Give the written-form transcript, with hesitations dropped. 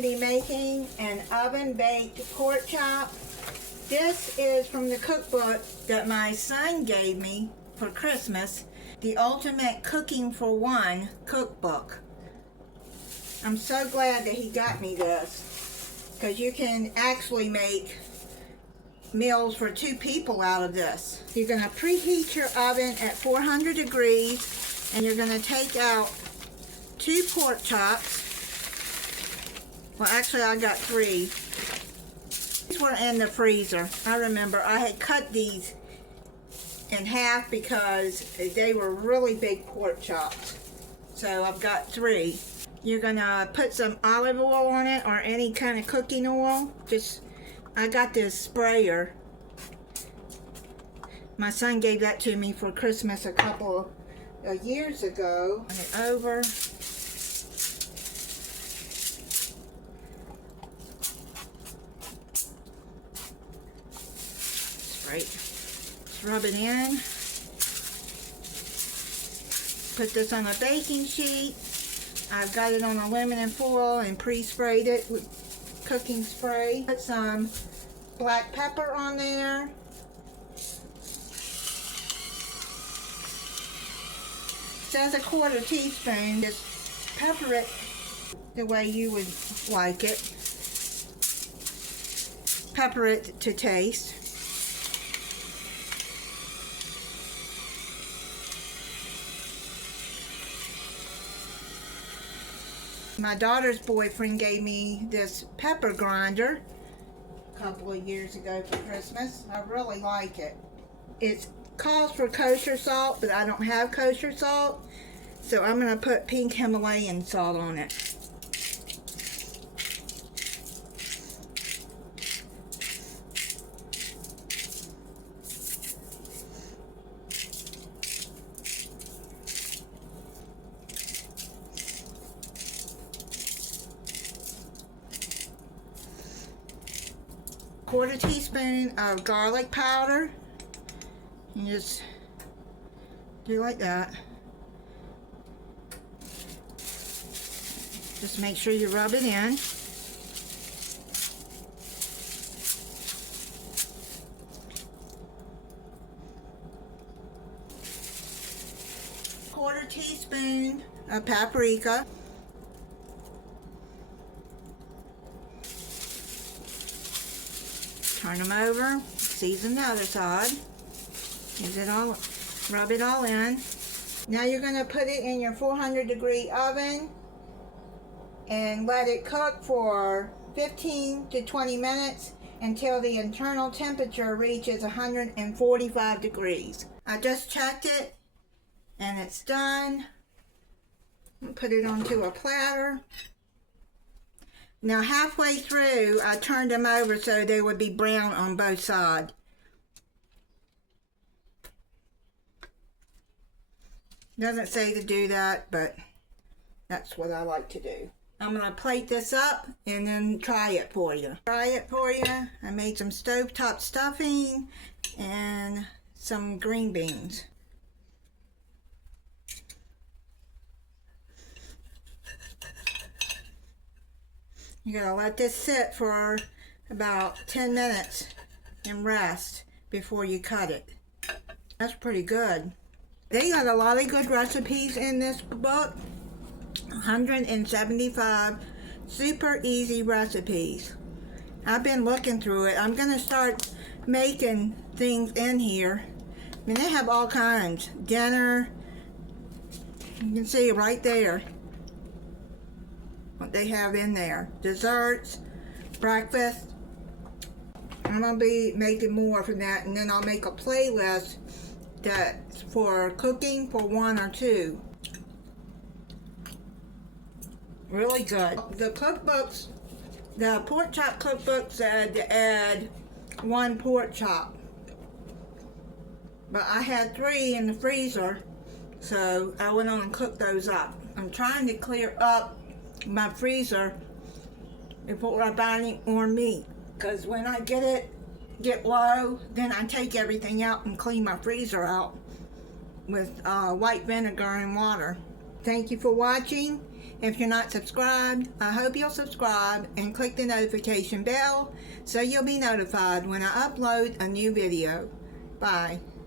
to be making an oven-baked pork chop. This is from the cookbook that my son gave me for Christmas, the Ultimate Cooking for One cookbook. I'm so glad that he got me this, because you can actually make meals for 2 people out of this. You're going to preheat your oven at 400 degrees, and you're going to take out 2 pork chops. Well, actually I got 3. These were in the freezer. I remember I had cut these in half because they were really big pork chops. So I've got 3. You're gonna put some olive oil on it, or any kind of cooking oil. I got this sprayer. My son gave that to me for Christmas a couple of years ago. Turn it over. Right. Just rub it in. Put this on a baking sheet. I've got it on aluminum foil and pre-sprayed it with cooking spray. Put some black pepper on there. It says 1/4 teaspoon. Just pepper it the way you would like it. Pepper it to taste. My daughter's boyfriend gave me this pepper grinder a couple of years ago for Christmas. I really like it. It calls for kosher salt, but I don't have kosher salt, so I'm going to put pink Himalayan salt on it. Quarter teaspoon of garlic powder. You just do like that. Just make sure you rub it in. Quarter teaspoon of paprika. Turn them over, season the other side. Rub it all in. Now you're going to put it in your 400 degree oven and let it cook for 15 to 20 minutes until the internal temperature reaches 145 degrees. I just checked it and it's done. Put it onto a platter. Now halfway through, I turned them over so they would be brown on both sides. Doesn't say to do that, but that's what I like to do. I'm going to plate this up and then try it for you. I made some stovetop stuffing and some green beans. You gotta let this sit for about 10 minutes and rest before you cut it. That's pretty good. They got a lot of good recipes in this book. 175 super easy recipes. I've been looking through it. I'm gonna start making things in here. I mean, they have all kinds. Dinner. You can see right there what they have in there. Desserts, breakfast. I'm going to be making more from that, and then I'll make a playlist that's for cooking for 1 or 2. Really good. The cookbooks, the pork chop cookbook said to add 1 pork chop. But I had 3 in the freezer, so I went on and cooked those up. I'm trying to clear up my freezer before I buy any more meat, because when I get low, then I take everything out and clean my freezer out with white vinegar and water. Thank you for watching, If you're not subscribed, I hope you'll subscribe and click the notification bell so you'll be notified when I upload a new video. Bye.